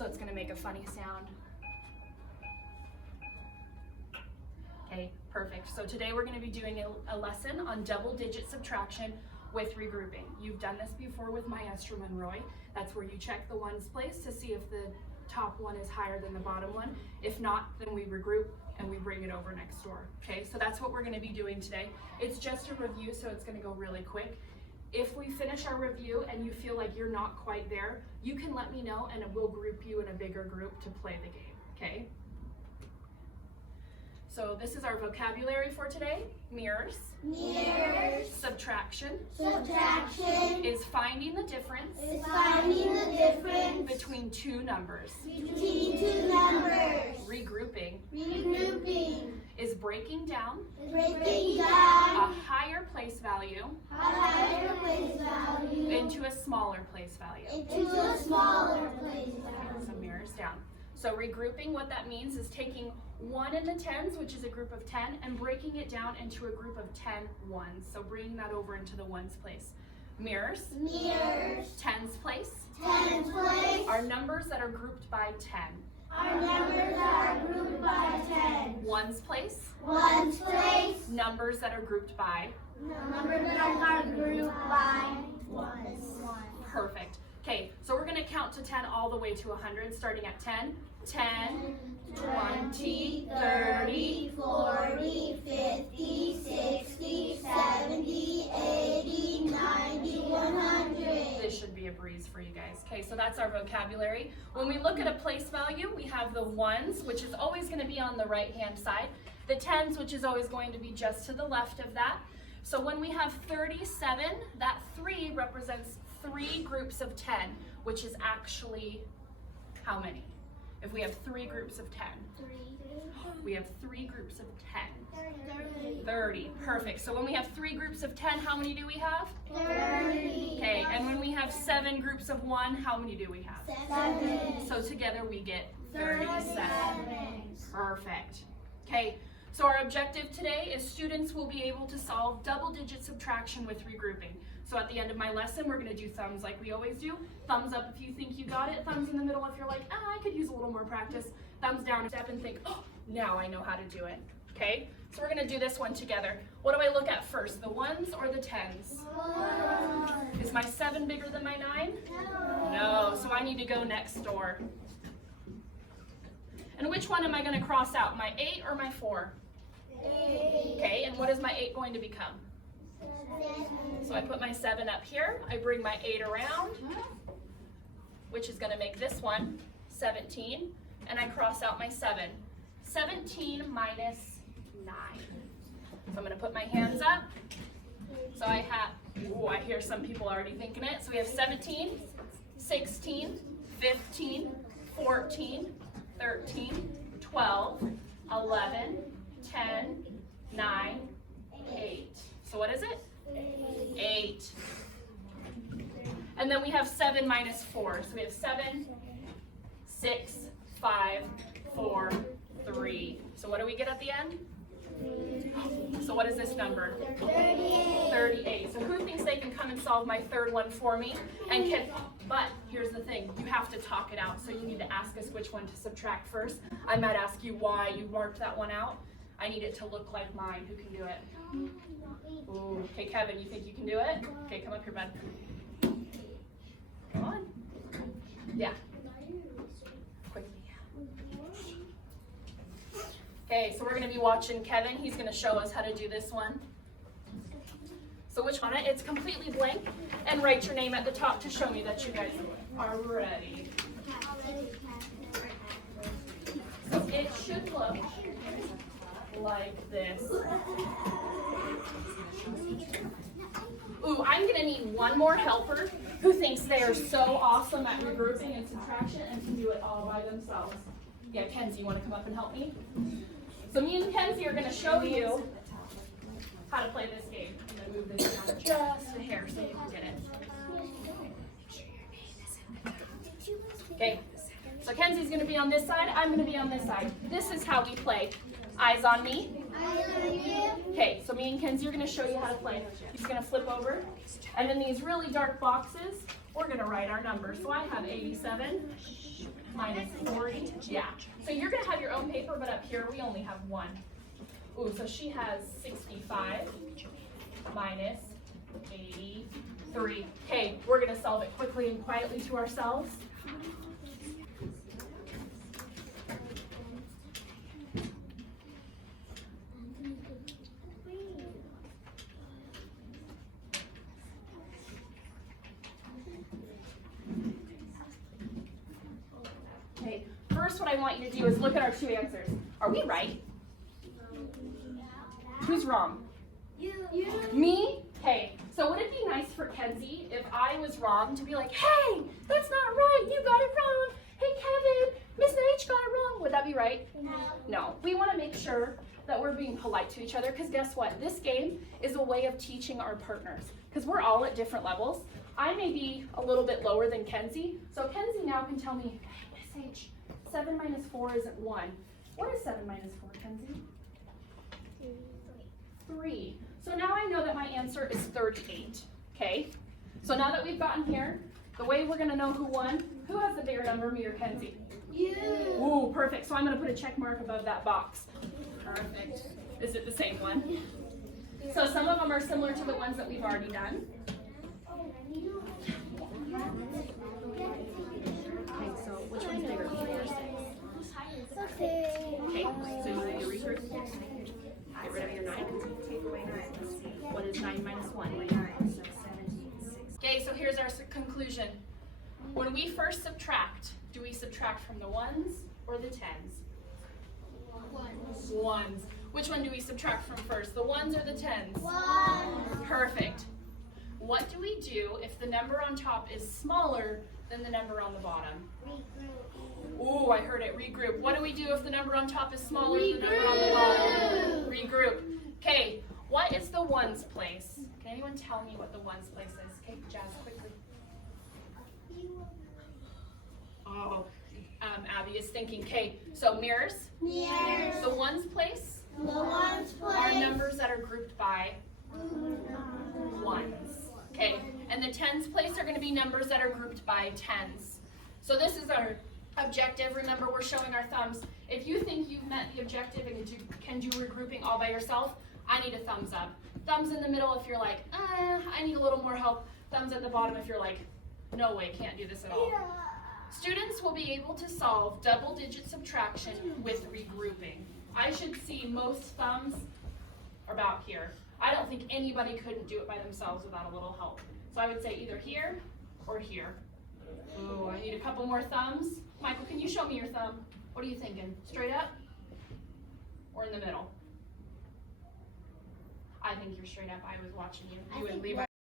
So it's gonna make a funny sound. Okay, perfect. So today we're gonna be doing a lesson on double-digit subtraction with regrouping. You've done this before with Maestro Monroy. That's where you check the ones place to see if the top one is higher than the bottom one. If not, then we regroup and we bring it over next door. Okay, so that's what we're gonna be doing today. It's just a review, so it's gonna go really quick. If we finish our review and you feel like you're not quite there, you can let me know and we'll group you in a bigger group to play the game, okay? So this is our vocabulary for today. Mirrors. Mirrors. Subtraction. Subtraction. Is finding the difference. Is finding the difference. Between two numbers. Between two numbers. Regrouping. Regrouping. Is breaking down. Is breaking A down. higher place value. A higher place value. Into a smaller place value. Into a smaller place value. Some mirrors down. So regrouping, what that means is taking 1 in the tens, which is a group of 10, and breaking it down into a group of 10 ones. So bringing that over into the ones place. Mirrors. Mirrors. Tens place. Tens place. Are numbers that are grouped by 10. Are numbers that are grouped by 10. Ones place. Ones place. Numbers that are grouped by. Numbers that are grouped by ones. Perfect. Okay, so we're gonna count to 10 all the way to 100, starting at 10. 10, 20, 30, 40, 50, 60, 70, 80, 90, 100. This should be a breeze for you guys. Okay, so that's our vocabulary. When we look at a place value, we have the ones, which is always going to be on the right-hand side. The tens, which is always going to be just to the left of that. So when we have 37, that 3 represents 3 groups of 10, which is actually how many? If we have 3 groups of 10. We have 3 groups of 10. 30. Perfect. So when we have 3 groups of 10, how many do we have? 30. Okay, and when we have 7 groups of 1, how many do we have? 7. So together we get 37. 37. Perfect. Okay, so our objective today is students will be able to solve double-digit subtraction with regrouping. So at the end of my lesson, we're gonna do thumbs like we always do. Thumbs up if you think you got it. Thumbs in the middle if you're like, I could use a little more practice. Thumbs down, step and think, oh, now I know how to do it. Okay, so we're gonna do this one together. What do I look at first, the ones or the tens? Is my 7 bigger than my 9? No, so I need to go next door. And which one am I gonna cross out, my 8 or my 4? 8. Okay, and what is my 8 going to become? 7. So I put my 7 up here, I bring my 8 around, which is gonna make this one 17, and I cross out my 7. 17 minus 9. So I'm gonna put my hands up. So I have, oh, I hear some people already thinking it. So we have 17, 16, 15, 14, 13, 12, 11, 10, 9, 8. So what is it? 8. And then we have 7 minus 4. So we have 7, 6, 5, 4, 3. So what do we get at the end? So what is this number? 38. 38. So who thinks they can come and solve my third one for me? And can, but here's the thing, you have to talk it out. So you need to ask us which one to subtract first. I might ask you why you marked that one out. I need it to look like mine. Who can do it? Ooh. Okay, Kevin, you think you can do it? Okay, come up here, bud. Come on. Yeah. Quickly. Okay, so we're going to be watching Kevin. He's going to show us how to do this one. So which one? It's completely blank. And write your name at the top to show me that you guys are ready. So it should look like this. Ooh, I'm gonna need one more helper who thinks they are so awesome at regrouping and subtraction and can do it all by themselves. Yeah, Kenzie, you wanna come up and help me? So me and Kenzie are gonna show you how to play this game. I'm gonna move this down just a hair so you can get it. Okay, so Kenzie's gonna be on this side, I'm gonna be on this side. This is how we play. Eyes on me. Okay, so me and Kenzie are gonna show you how to play. He's gonna flip over, and in these really dark boxes, we're gonna write our numbers. So I have 87 minus 40, yeah. So you're gonna have your own paper, but up here we only have one. Ooh, so she has 65 minus 83. Okay, we're gonna solve it quickly and quietly to ourselves. Okay, first what I want you to do is look at our two answers. Are we right? Who's wrong? You. Me? Okay, so would it be nice for Kenzie if I was wrong to be like, hey, that's not right, you got it wrong. Hey Kevin, Miss H got it wrong. Would that be right? No, we want to make sure that we're being polite to each other, because guess what? This game is a way of teaching our partners, because we're all at different levels. I may be a little bit lower than Kenzie, so Kenzie now can tell me, hey, Miss H, 7 minus 4 isn't 1. What is 7 minus 4, Kenzie? 3. So now I know that my answer is 38, okay? So now that we've gotten here, the way we're gonna know who won, who has the bigger number, me or Kenzie? You. Ooh, perfect. So I'm gonna put a check mark above that box. Perfect. Is it the same one? So some of them are similar to the ones that we've already done. Okay, so which one's bigger, 3 or 6? Okay. Okay, so you need to regroup. Get rid of your 9. Take away 9. What is 9 minus 1? Okay, so here's our conclusion. When we first subtract, do we subtract from the 1s or the 10s? 1s. Which one do we subtract from first, the 1s or the 10s? 1. Perfect. What do we do if the number on top is smaller than the number on the bottom? Ooh, I heard it, regroup. What do we do if the number on top is smaller than the number on the bottom? Regroup. Okay, what is the 1s place? Can anyone tell me what the 1s place is? Okay, Jazz, quickly. Oh, Abby is thinking. Okay, so mirrors. Mirrors. The 1s place The 1's place. are numbers that are grouped by 1s. Okay, and the 10s place are going to be numbers that are grouped by 10s. So this is our objective. Remember, we're showing our thumbs. If you think you've met the objective and can do regrouping all by yourself, I need a thumbs up. Thumbs in the middle if you're like, I need a little more help. Thumbs at the bottom if you're like, no way, can't do this at all. Students will be able to solve double-digit subtraction with regrouping. I should see most thumbs about here. I don't think anybody couldn't do it by themselves without a little help. So I would say either here or here. Oh, I need a couple more thumbs. Michael, can you show me your thumb? What are you thinking? Straight up or in the middle? I think you're straight up. I was watching you. You and Levi.